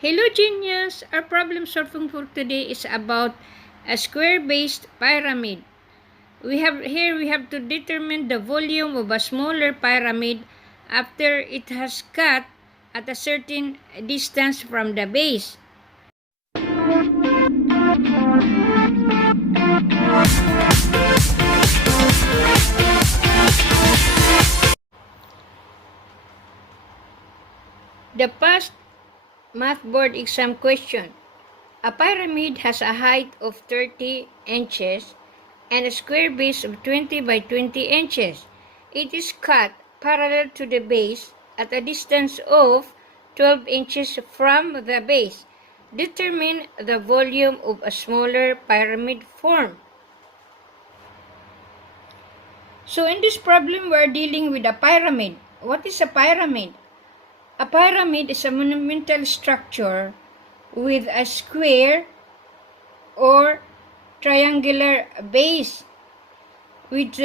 Hello genius! Our problem solving for today is about a square-based pyramid. We have to determine the volume of a smaller pyramid after it has cut at a certain distance from the base. The past math board exam question. A pyramid has a height of 30 inches and a square base of 20 by 20 inches. It is cut parallel to the base at a distance of 12 inches from the base. Determine the volume of a smaller pyramid form. So in this problem, we're dealing with a pyramid. What is a pyramid? A pyramid is a monumental structure with a square or triangular base with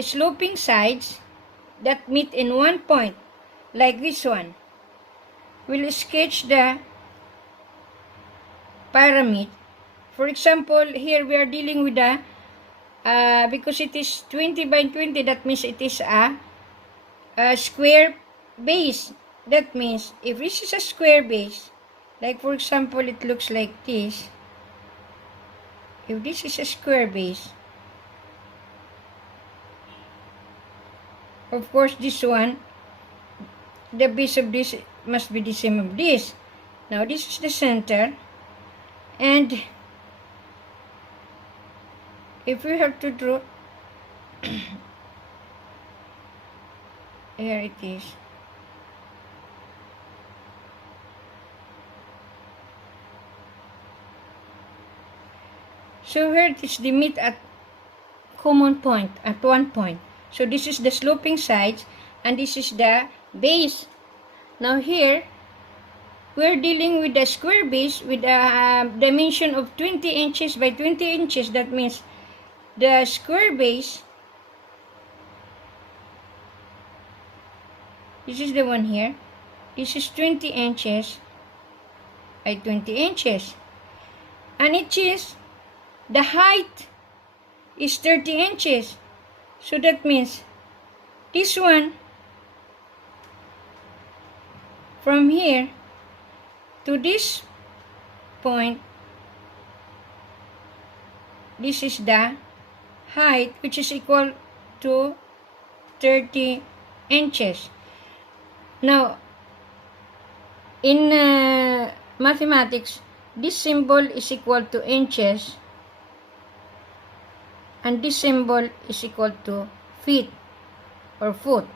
sloping sides that meet in one point, like this one. We'll sketch the pyramid. For example, here we are dealing with because it is 20 by 20, that means it is a square base. That means if this is a square base, like for example, it looks like this. If this is a square base, of course this one, the base of this must be the same of this. Now this is the center, and if we have to draw, here it is. So here it is, the meet at common point, at one point. So this is the sloping sides, and this is the base. Now here, we're dealing with a square base with a dimension of 20 inches by 20 inches. That means the square base, this is the one here, this is 20 inches by 20 inches. And it is, the height is 30 inches. So that means this one, from here to this point, this is the height, which is equal to 30 inches. Now, in mathematics, this symbol is equal to inches, and this symbol is equal to feet or foot.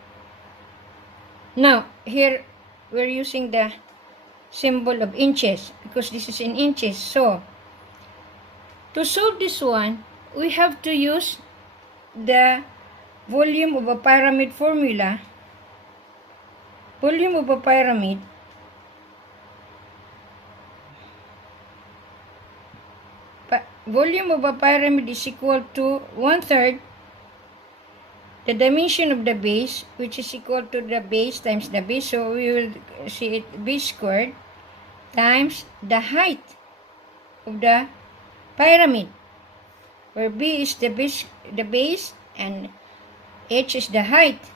Now, here we're using the symbol of inches because this is in inches. So, to solve this one, we have to use the volume of a pyramid formula. Volume of a pyramid is equal to 1/3 the dimension of the base, which is equal to the base times the base. So we will see it base squared times the height of the pyramid, where b is the base and h is the height.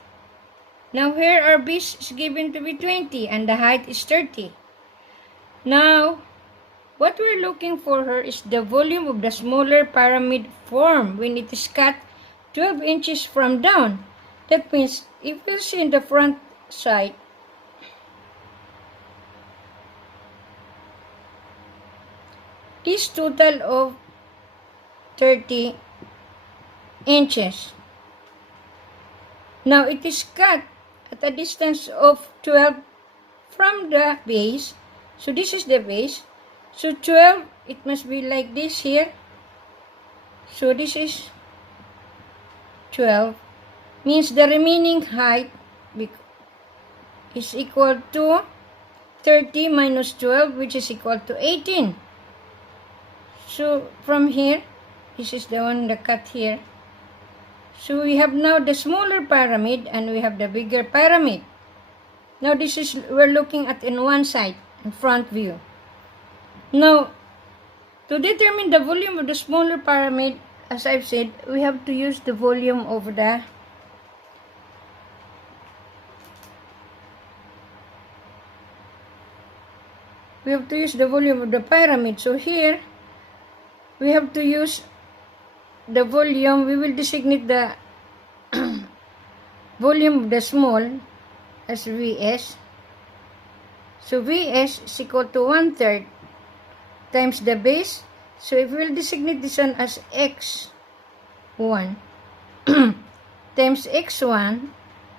Now here our base is given to be 20 and the height is 30. Now, what we're looking for here is the volume of the smaller pyramid form when it is cut 12 inches from down. That means, if we see in the front side, this total of 30 inches. Now, it is cut at a distance of 12 from the base. So, this is the base. So 12, it must be like this here. So this is 12. Means the remaining height is equal to 30 minus 12, which is equal to 18. So from here, this is the one that cut here. So we have now the smaller pyramid and we have the bigger pyramid. Now this is, we're looking at in one side, in front view. Now, to determine the volume of the smaller pyramid, as I've said, we have to use the volume of the pyramid. So here, we have to use the volume. We will designate the volume of the small as Vs. So Vs is equal to 1/3 times the base. So if we will designate this one as x1 times x1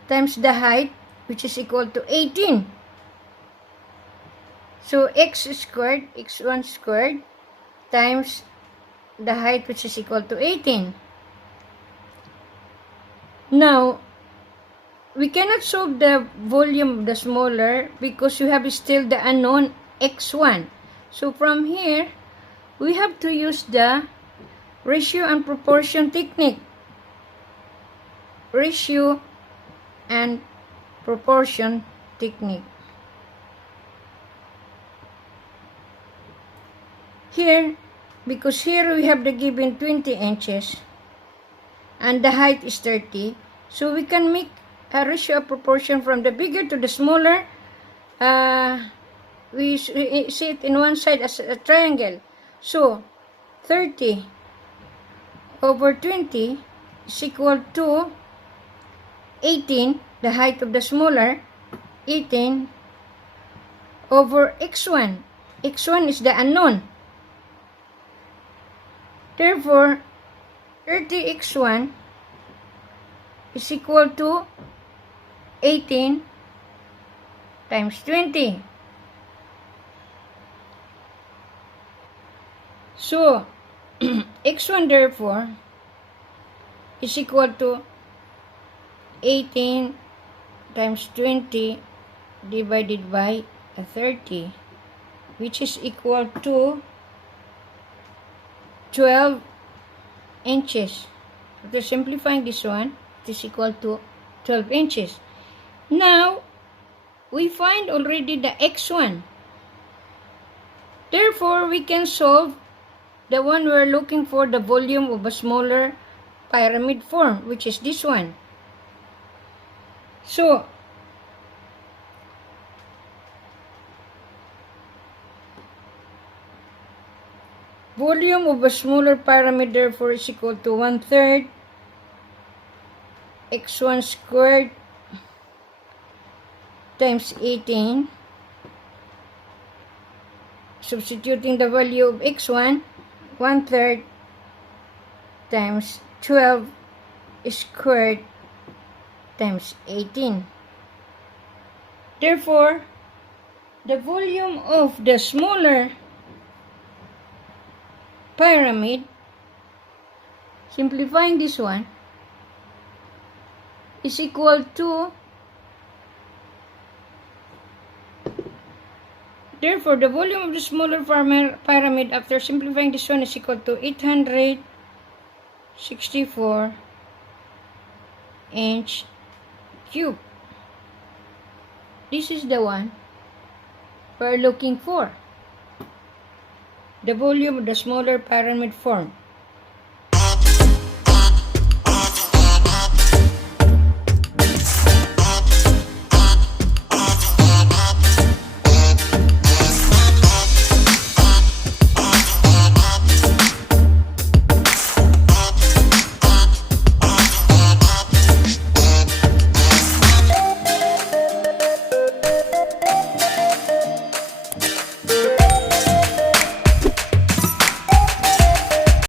times the height, which is equal to 18. So x squared, x1 squared, times the height, which is equal to 18. Now, we cannot solve the volume of the smaller because you have still the unknown x1. So from here, we have to use the ratio and proportion technique. Ratio and proportion technique. Here, because here we have the given 20 inches and the height is 30, so we can make a ratio of proportion from the bigger to the smaller. We see it in one side as a triangle. So, 30 over 20 is equal to 18, the height of the smaller, 18 over x1. x1 is the unknown. Therefore, 30x1 is equal to 18 times 20. So, x1 therefore is equal to 18 times 20 divided by 30, which is equal to 12 inches. After simplifying this one, it is equal to 12 inches. Now, we find already the x1. Therefore, we can solve the one we're looking for, the volume of a smaller pyramid form, which is this one. So, volume of a smaller pyramid therefore is equal to 1/3 x1 squared times 18. Substituting the value of x1, 1/3 times 12 squared times 18. Therefore, the volume of the smaller pyramid, simplifying this one, is equal to, therefore the volume of the smaller pyramid after simplifying this one is equal to 864 inch cube. This is the one we're looking for, the volume of the smaller pyramid form.